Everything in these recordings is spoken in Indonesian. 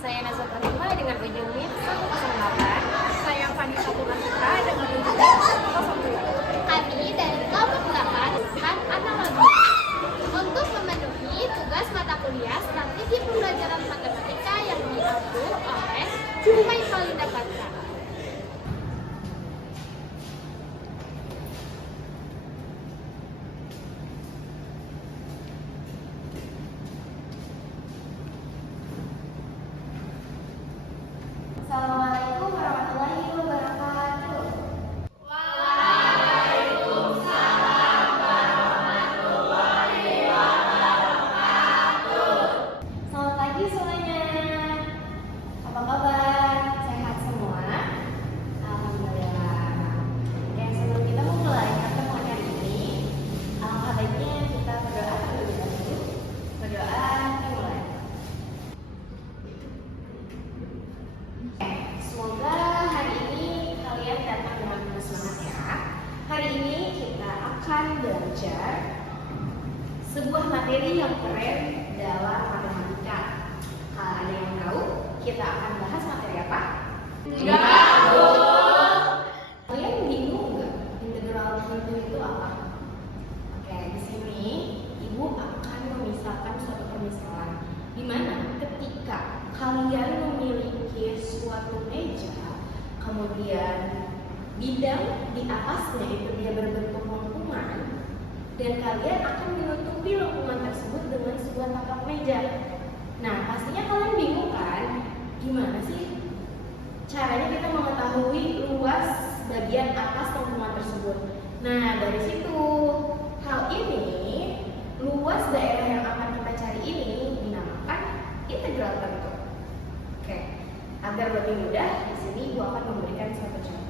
Saya Nazar Fatima dengan ujung NIM 108. Saya Fani Saputra dengan ujung NIM 107. Kami dari kelompok 8 akan analogi untuk memenuhi tugas mata kuliah strategi pembelajaran matematika yang diampu oleh Jumai Palinda Patra. Assalamualaikum warahmatullahi wabarakatuh. Selamat pagi semuanya. Apa kabar? Sehat semua? Alhamdulillah. Oke, sebelum kita memulai pertemuan hari ini, alangkah baiknya kita berdoa terlebih dahulu. Berdoa dimulai. Semoga hari ini kalian datang dengan penuh semangat ya. Hari ini kita akan belajar sebuah materi yang keren dalam matematika. Kalau ada yang tahu, kita akan bahas materi apa? Kalian bingung nggak integral tentu itu apa? Oke, di sini Ibu akan memisahkan suatu permisalan di mana ketika kalian memiliki suatu meja, kemudian bidang di atasnya itu dia berbentuk lengkungan, dan kalian akan menutupi lengkungan tersebut dengan sebuah tapak meja. Nah, pastinya kalian bingung kan? Gimana sih caranya kita mengetahui luas bagian atas lengkungan tersebut? Nah, dari situ hal ini, luas daerah yang akan kita cari ini dinamakan integral tentu. Oke, agar lebih mudah, di sini Ibu akan memberikan satu contoh.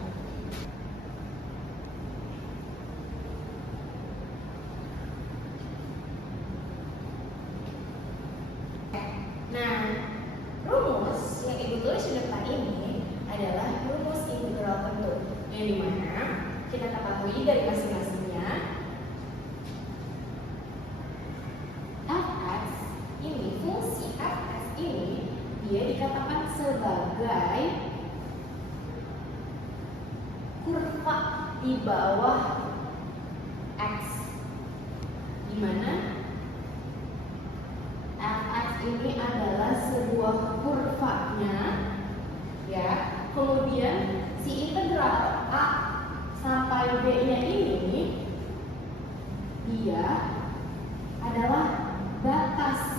Nah, rumus yang Ibu tulis di depan ini adalah rumus integral tentu, yang dimana kita ketahui dari masing-masingnya fx ini, fungsi fx ini dia dikatakan sebagai kurva di bawah x, di mana fx ini adalah sebuah kurvanya, ya. Kemudian si integral a sampai b-nya ini dia adalah batasnya.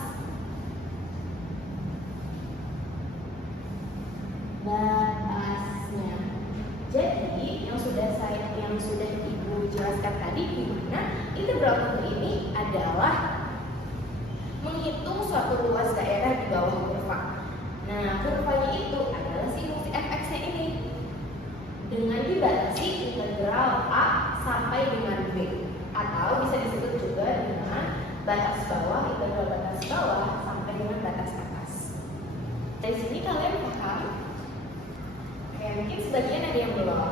Jadi yang sudah Ibu jelaskan tadi, di mana integral tentu ini adalah menghitung suatu luas daerah di bawah kurva. Nah, kurvanya itu adalah si fungsi fx-nya ini dengan dibatasi integral a sampai dengan b, atau bisa disebut juga dengan batas bawah, integral batas bawah sampai dengan batas atas. Dari sini kalian paham? Oke, mungkin sebagian ada yang belum.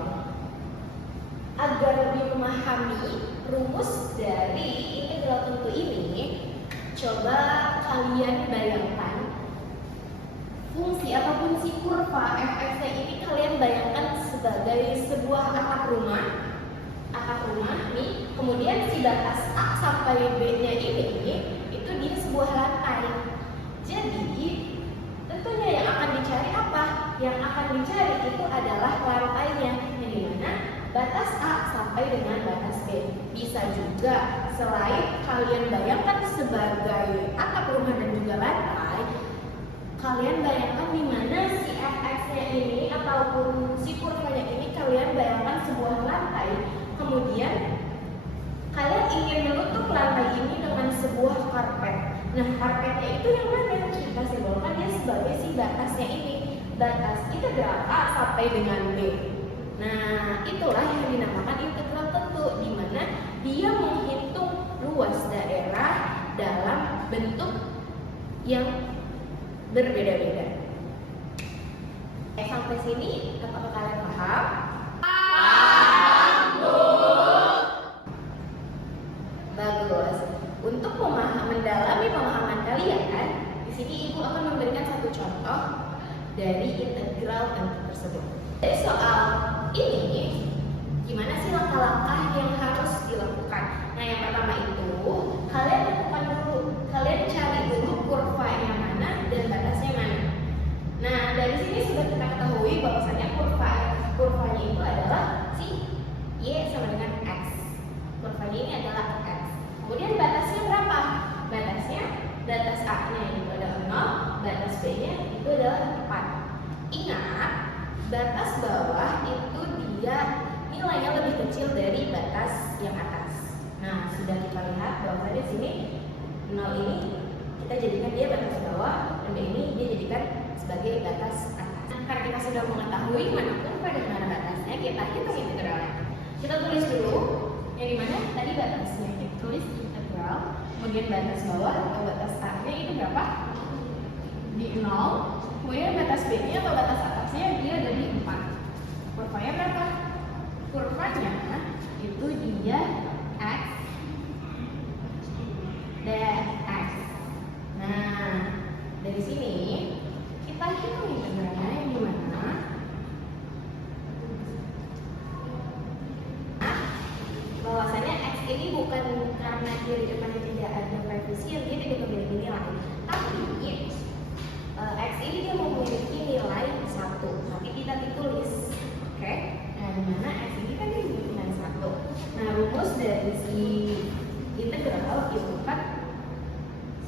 Agar lebih memahami rumus dari integral tentu ini, coba kalian bayangkan fungsi ataupun si kurva fx-nya ini kalian bayangkan sebagai sebuah atap rumah nih, kemudian si batas a sampai b-nya ini itu dia sebuah lantai. Jadi tentunya yang akan dicari apa? Yang akan dicari itu adalah lantainya, yang dimana batas a sampai dengan batas b. Bisa juga selain kalian bayangkan sebagai atap rumah dan juga lantai, kalian bayangkan di mana si fx-nya ini ataupun si kurvanya ini kalian bayangkan sebuah lantai, kemudian kalian ingin menutup lantai ini dengan sebuah karpet. Nah, karpetnya itu yang mana? Kita simbolkan dia sebagai si batasnya ini, batas integral a sampai dengan b. Nah, itulah yang dinamakan integral tentu, di mana dia menghitung luas daerah dalam bentuk yang berbeda-beda. Sampai sini, apakah kalian paham? Bagus. Untuk mendalami pemahaman kalian, di sini Ibu akan memberikan satu contoh dari integral bentuk tersebut. Dari soal ini, gimana sih langkah-langkah yang harus dilakukan? Nah, yang pertama itu kalian lakukan dulu, kalian cari dulu kurva yang mana dan batasnya mana. Nah, dari sini sudah kita ketahui bahwasanya kurvanya itu adalah si y sama dengan x. Kurvanya ini adalah x. Kemudian batasnya berapa? Batas a-nya itu adalah 0, batas b-nya itu adalah 4. Ingat, batas bawah itu dia nilainya lebih kecil dari batas yang atas. Nah, sudah kita lihat bahwa di sini 0 ini kita jadikan dia batas bawah, dan ini dia jadikan sebagai batas atas. Nah, karena kita sudah mengetahui mana kurva dan mana batasnya, kita hitung integralnya. Kita tulis dulu yang dimana tadi batasnya, kita tulis integral, kemudian batas bawah atau batas a-nya itu berapa? Di 0. Kemudian batas b-nya atau batas atasnya dia ada di 4. Kurvanya berapa? Kurvanya itu dia x dan x. Nah, dari sini kita hitung integralnya yang dimana bahwasannya x ini bukan karena dia di depannya tidak ada koefisien, dia tidak memiliki nilai, tapi x ini dia memiliki nilai 1, tapi tidak ditulis. Oke? Nah, dimana x ini kan dia memiliki nilai 1. Nah, rumus dari si integral itu kan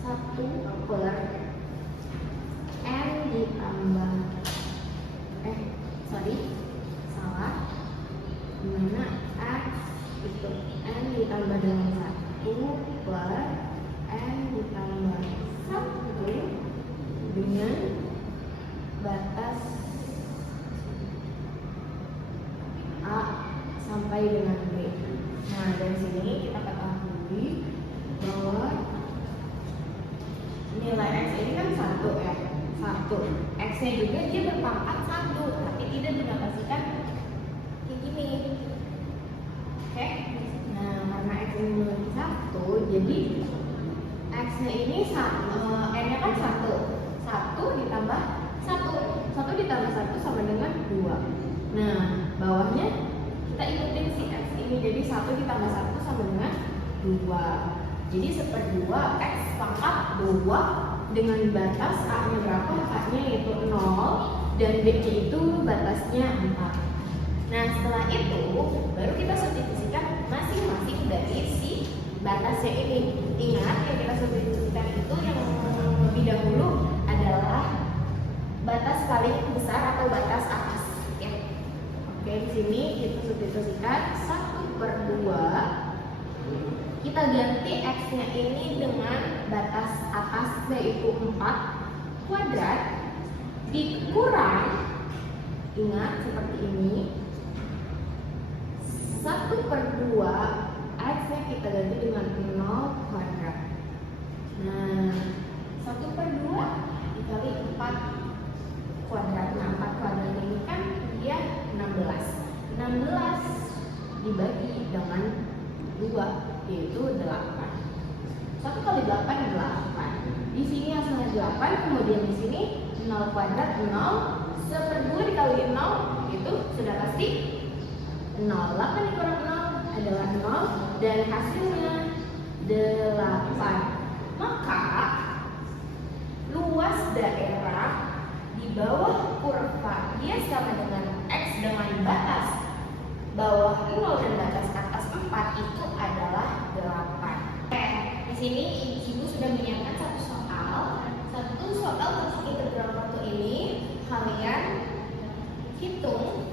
1 per n ditambah dimana x itu n ditambah dengan 1 per n ditambah 1 dengan batas a sampai dengan b. Nah, dari sini kita ketahui bahwa nilai x ini kan 1 ya, 1. X-nya juga dia berpangkat 1, tapi tidak dinotasikan kayak gini. Oke? Nah, karena x ini memiliki 1, jadi x-nya ini n-nya kan 1. 1 ditambah 1 ditambah 1 sama dengan 2. Nah, bawahnya kita ikutin si x ini, jadi 1 ditambah 1 sama dengan 2. Jadi 1/2 x pangkat 2 dengan batas a-nya berapa? A-nya yaitu 0 dan b-nya itu batasnya 4. Nah, setelah itu baru kita substitusikan masing-masing dari si batasnya ini. Ingat, yang kita substitusikan itu yang lebih dahulu adalah batas paling besar atau batas atas. Ya. Oke, di sini kita substitusikan 1/2. Kita ganti x-nya ini dengan batas atas yaitu 4 kuadrat dikurang, ingat seperti ini, 1/2 x-nya kita ganti dengan 0 kuadrat. Nah, 1/2 dikali 4 kuadrat. Nah, 4 kuadrat ini kan dia 16. 16 dibagi dengan 2 yaitu 8. 1 kali 8 8. Di sini hasilnya 8, kemudian di sini 0 kuadrat 0, 1/2 dikali 0 itu sudah pasti 0. 8 dikurang 0 adalah 0 dan hasilnya 8. Maka luas daerah di bawah kurva dia sama dengan x dengan batas bawah 0 dan batas atas 4 itu adalah 8. Di sini ibu sudah menyiapkan satu soal untuk integral satu ini. Kalian hitung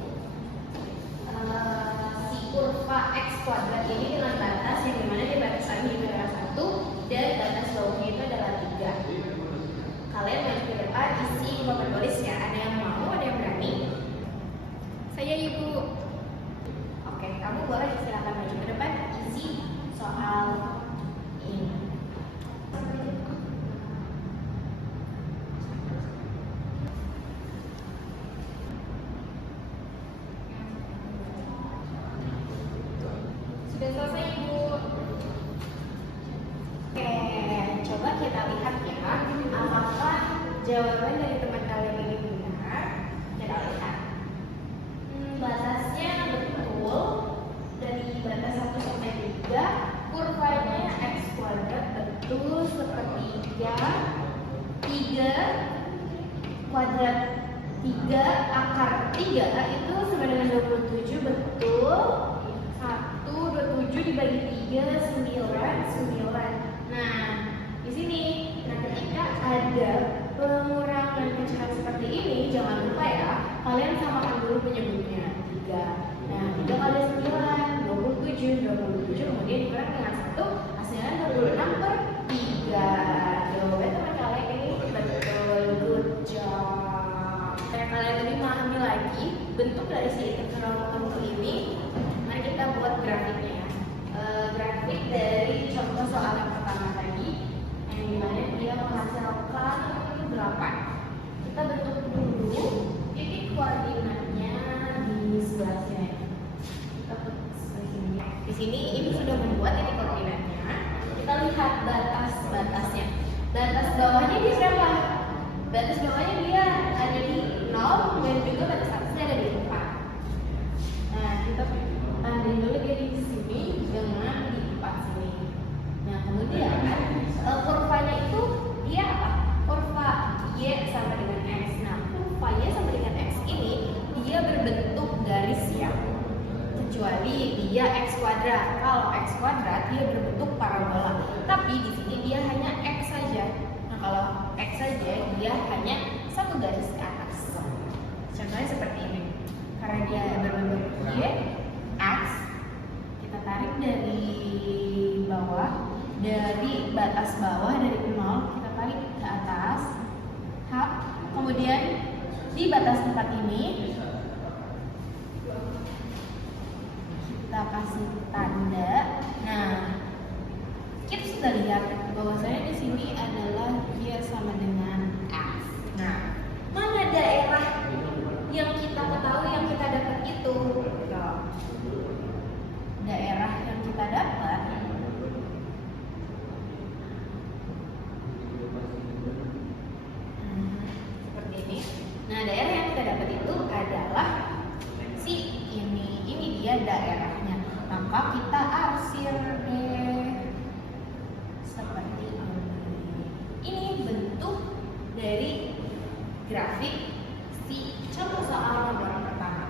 si kurva x kuadrat ini dengan batas yang dimana di batas a-nya itu adalah 1 dan batas bawahnya itu adalah 3. Kalian maju ke depan, isi papan tulis ya. Ada yang mau, ada yang berani? Saya ibu. Oke, kamu boleh silakan maju ke depan, isi soal ini. Sudah selesai ibu. Oke, coba kita lihat ya, apakah jawaban dari teman kalian ini benar 3 itu sama dengan 27, betul. 27 dibagi 3, 9. Nah, di sini, ketika ada pengurangan pecahan seperti ini, jangan lupa ya, kalian samakan dulu penyebutnya. 3. Nah, 3 kali 9, 27, kemudian dikurang dengan 1, hasilnya 26/3. Jawabannya teman-teman ini betul, good job. Supaya kalian lebih memahami lagi bentuk dari si integral contour ini, mari kita buat grafiknya. Grafik dari contoh soal yang pertama tadi, yang dimana dia menghasilkan 8. Kita bentuk dulu titik koordinatnya di sebelah sini. Kita bentuk sebelah sini. Di sini ini sudah membuat titik koordinatnya. Kita lihat batas-batasnya. Batas bawahnya dia berapa? Batas bawahnya dia ada di 0 dan juga batas atasnya ada di 4. Nah, kita tandain dulu dia di sini dengan di 4 sini. Nah, kemudian kurvanya itu dia apa? Kurva Y sama dengan X. Nah, kurva Y sama dengan X ini dia berbentuk garis yang kecuali dia X kuadrat. Kalau X kuadrat dia berbentuk parabola. Tapi di sini dia hanya X saja. Nah, kalau X saja dia hanya satu garis ke atas. Contohnya seperti ini. Karena dia berbentuk Y, X, kita tarik dari bawah, dari batas bawah dari 0 kita tarik ke atas, H. Kemudian di batas 4 ini kita kasih tanda. Nah, kita sudah lihat bahwasanya di sini adalah Y sama dengan X. Nah, mana daerah yang kita ketahui yang kita dapat itu? Daerah yang kita dapat seperti ini. Nah, daerah yang kita dapat itu adalah si ini dia daerahnya. Maka kita arsir seperti ini. Ini bentuk dari grafik si contoh soal nomor pertama.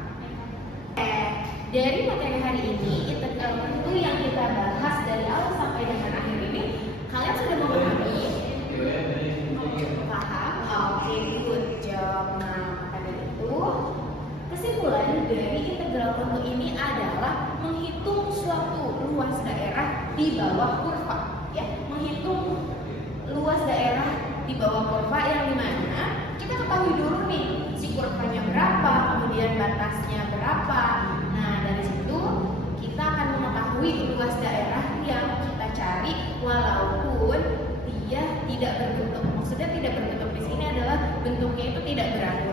Dari materi hari ini, integral tentu yang kita bahas dari awal sampai dengan akhir ini, kalian sudah memahami? Paham? Oke, good job. Nah, maka dari itu, kesimpulan dari integral tentu ini adalah menghitung suatu luas daerah di bawah kurva. Ya, menghitung luas daerah di bawah kurva yang dimana kita ketahui dulu nih si kurvanya berapa, kemudian batasnya berapa. Nah, dari situ kita akan mengetahui luas daerah yang kita cari walaupun dia tidak berbentuk. Maksudnya tidak berbentuk di sini adalah bentuknya itu tidak berada.